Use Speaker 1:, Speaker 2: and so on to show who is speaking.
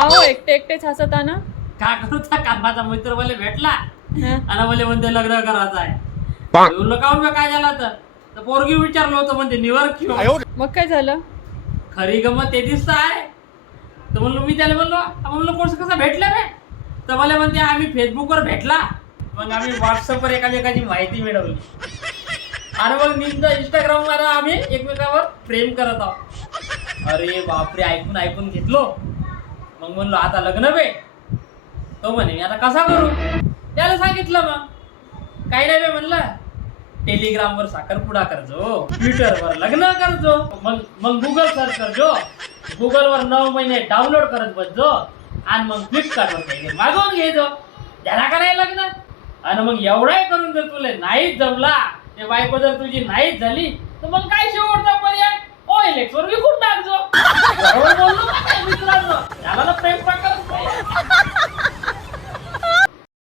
Speaker 1: का हो एकटे एकटेच हसता ना
Speaker 2: का करू त्या कामाचा मित्र मला भेटला? आणि मला म्हणते लग्न करायचं आहे. बोललो काहून बे काय झालं तर? तर पोरगी विचारलं होतं म्हणते निवर किंवा
Speaker 1: मग काय झालं?
Speaker 2: खरी गमत ते दिसत आहे. तर म्हणलो मी त्याला म्हणलो "आ, म्हणलो कोर्स कसा भेटला बे? तर मला म्हणते आम्ही फेसबुकवर भेटला. मग आम्ही व्हॉट्सअपवर एकामेकाची माहिती मिळवली. आणि मग निंदा इंस्टाग्रामवर आम्ही एकमेकावर प्रेम करत आहोत. अरे बापरे ऐकून ऐकून घेतलो. मग म्हणलो आता लग्न बे. तो म्हणे "मी आता कसा करू? त्याला सांगितलं मग. काही नाही बे म्हणलं. टेलिग्रामवर साखरपुडा करजो. ट्विटरवर लग्न करजो. मग मग गुगल सर्च करजो. गुगलवर नऊ महिने डाउनलोड करत बसजो. आणि मग फ्लिपकार्टवर काही मागवून घ्यायचो त्याला का नाही लग्न? आणि मग एवढाही करून जर तुला नाहीच जमला ते बायको जर तुझी नाहीच झाली तर मग काय शेवटचा पर्याय? ओ इलेक्सवर विकून टाकजो.